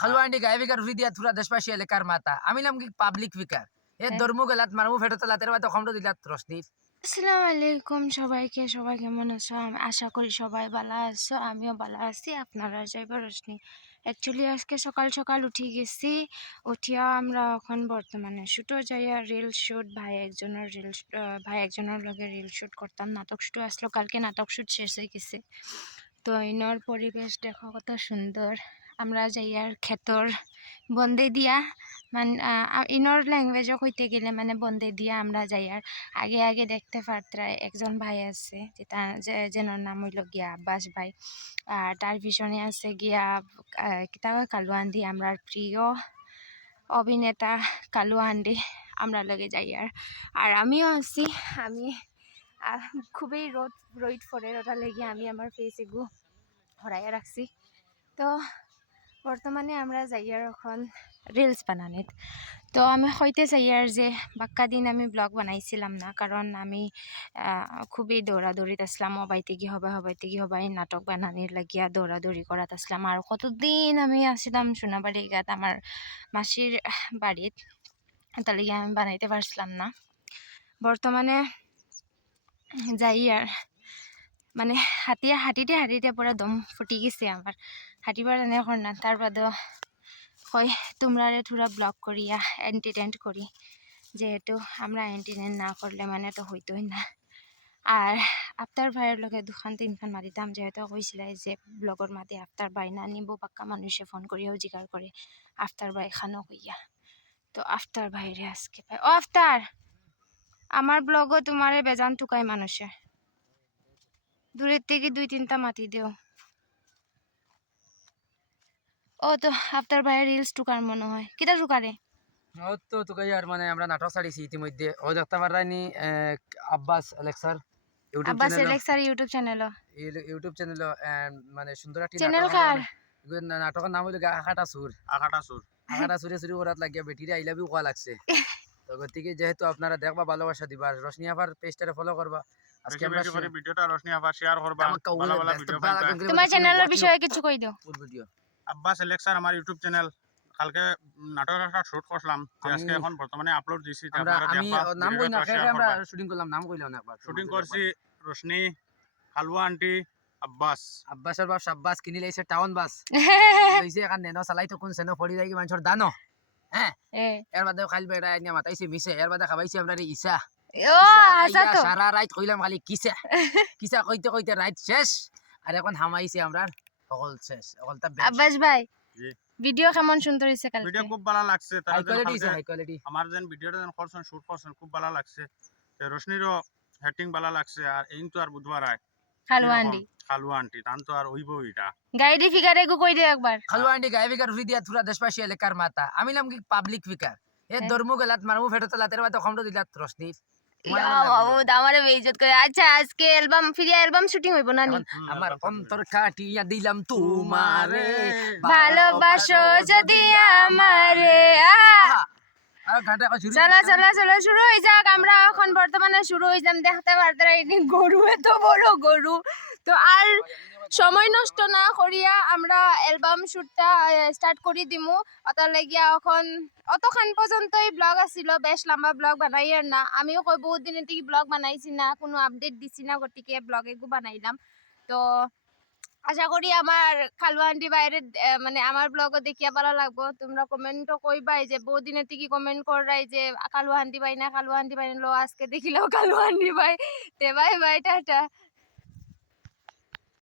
খালুয়ান্ডি গায়বিকার হুইদিয়া Thura দেশবাসী এলাকার মাতা আমি নাম কি পাবলিক ফিকার এ ধর্ম গেলাত মারমু ফেরত লাতের মাথা খন্ড দিলাত রশনির। আসসালামু আলাইকুম সবাইকে, সবাই কেমন আছো? আমি আশা করি সবাই ভালো আছো, আমিও ভালো আছি। আপনারা যাইবা রোশনি। অ্যাকচুয়ালি আজকে সকাল সকাল উঠি গেছি, উঠিয়া আমরা এখন বর্তমানে শুটও যাইয়া রিল শুট ভাই একজনের লগে রিল শুট করতাম। নাটক শুট আসলো কালকে, নাটক শুট শেষ হয়ে গেছে। তো ইনর পরিবেশ দেখো কত সুন্দর। আমরা যাইয়ার ক্ষেতর বন্দে দিয়া ইনর ল্যাঙ্গুয়েজও কইতে গেলে মানে বন্দে দিয়া আমরা যাইয়ার আগে আগে দেখতে পারতাই একজন ভাই আছে যেন নাম হইল গিয়া আব্বাস ভাই। আর তার পিছনে আছে গিয়া কিতাব কালুয়ান্দি, আমরা প্রিয় অভিনেতা কালুয়ান্দি আমরা লগে যাইয়ার। আর আমিও আছি, আমি খুবই রোদ ফোরে ওটা লেগে আমি আমার ফেস এগু হরাইয়া রাখছি। তো বর্তমানে আমরা যাইয়ার এখন রিলস বানানিত। তো আমি হইতে চাইয়ার যে বাক্কা দিন আমি ব্লগ বানাইছিলাম না, কারণ আমি খুবই দৌড়াদৌড়িত আসলাম, হবাইতে কি হবাই নাটক বানানির লাগিয়া দৌড়াদৌড়ি করাত আসলাম। আর কতদিন আমি আসছিলাম সোনাবাড়ি গাত আমার মাসির বাড়িত, তার লাগিয়া আমি বানাইতে পারছিলাম না। বর্তমানে যাইয়ার মানে হাঁটিতে পুরা দম ফুটি গেছে আমার, হাঁটিবার জানে এখন না। তার বাদেও হয় তোমরা থোড়া ব্লগ করিয়া এন্টারটেইন করি, যেহেতু আমরা এন্টারটেইন না করলে মানে তো হইতোই না। আর আফতার ভাইয়ের লগে 2-3 মারিতাম, যেহেতু কইছিলাই যে ব্লগর মাঝে আফতার ভাই না নিব, পাক্কা মানুষে ফোন করিয়াও জিগার করে আফতার ভাই খানো কইয়া। তো আফতার ভাইরে আজকে পাই। ও আফতার, আমার ব্লগও তোমারে বেজান টুকাই মানুষে, দূরের থেকে 2-3টা মাতি দেও। ও তো আফতার ভাইয়ের রিলস টুকার মনে হয়, কিটা টুকারে? ও তো তোকে আর মানে আমরা নাটক ছাড়িছি ইতিমধ্যে, ও দেখতে পারানি আব্বাস আলেক্সার আব্বাস এলেক্সার ইউটিউব চ্যানেল ইউটিউব চ্যানেল, মানে সুন্দর একটি চ্যানেল নাটক। কার? নাটকের নাম হইল আখাটা সুর। আখাটা সুরে চুরি করাত লাগিয়া বেটিরে আই লাভ ইউ কোয়া লাগছে। তো গতিকে যেহেতু আপনারা দেখবা ভালোবাসা দিবা, রশনি আপার পেজটারে ফলো করবা। আজকে আমরা ভিডিওটা রশনি আপা শেয়ার করবা, ভালো ভালো ভিডিও পাইবা। তোমার চ্যানেলের বিষয়ে কিছু কই দাও। ফুল ভিডিও আব্বাস এলেক্সার আমার ইউটিউব চ্যানেল, কালকে নাটকের একটা শুট করলাম, তো আজকে এখন বর্তমানে আপলোড দিছি, আমরা আপনারা আমি দেখবা। নাম কই না, আমরা করবা। শুটিং করলাম, নাম কইলাম না একবার। শুটিং করছি রশনি, হালুয়া আন্টি, আব্বাস। আব্বাসের বাপ সাব্বাস কিনি লাইছে টাউন বাস লইছে এখন নেনো চালাই তো কোন সেনো পড়ি যাই মানুষের দানো। হ্যাঁ, এর বাদে খাইল বেড়া আইনা মাতাইছে মিছে, এর বাদে খাবাইছি আমরা রে ইসা। ও আচ্ছা তো সারা রাত কইলাম খালি কিসা কিসা কইতে কইতে রাত শেষ, আর এখন হামাইছি আমরা সকল শেষ সকলটা। আব্বাস ভাই জি, ভিডিও কেমন সুন্দর হইছে কালকে? ভিডিও খুব ভালো লাগছে, তারা হাই কোয়ালিটি আছে, হাই কোয়ালিটি। আমার যেন ভিডিওটা যেন করছেন, শুট করছেন, খুব ভালো লাগছে। তো রশনিরও হেটিং ভালো লাগছে। আর এই তো আর বুধবার আয় খালুয়ান্ডি হালুয়া আন্টি তান তো আর হইব এটা গাইডি ফিগারে গো কই দে একবার। খালুয়ান্ডি গায়বিকার হুইদিয়া থুরা দেশবাসী এলাকার মাতা আমি নাম কি পাবলিক ফিকার এ ধর্ম গেলাত মারমু ফেরত লাতের মাথা খন্ড দিলাত রশনির। বাবুদ আমারে বেইজ্জত করে। আচ্ছা আজকে অ্যালবাম শুটিং হইব না নি? আমার অন্তর কাটিয়া দিলাম তোমারে, ভালোবাসো যদি আমারে। চলো চলো চলো শুরু হয়ে যাক। আমরা এখন বর্তমানে শুরু হয়ে যাম, দেখতে পারতারা এদিন গরু, এত বড় গরু। তো আর সময় নষ্ট না করিয়া আমরা অ্যালবাম শুটটা স্টার্ট করি দিমু। অতার লাগিয়া এখন অতখান পর্যন্তই ব্লগ আসিল, বেশ লম্বা ব্লগ বানাইয়ার না। আমিও কই বহুত দিনের থেকে ব্লগ বানাইছি না, কোনো আপডেট দিছি না, গতিকে ব্লগ এগু বানাইলাম। তো আশা করি আমার খালুয়ান্ডি বাইরে মানে আমার ব্লগও দেখিয়া ভালো লাগবো। তোমরা কমেন্টও কইবাই যে বহু দিনের থেকে কমেন্ট করাই যে কালুয়ান্ডি বাই না লো, আজকে দেখিলেও কালুয়ান্ডি বাই। তে বাই বাই, টাটা।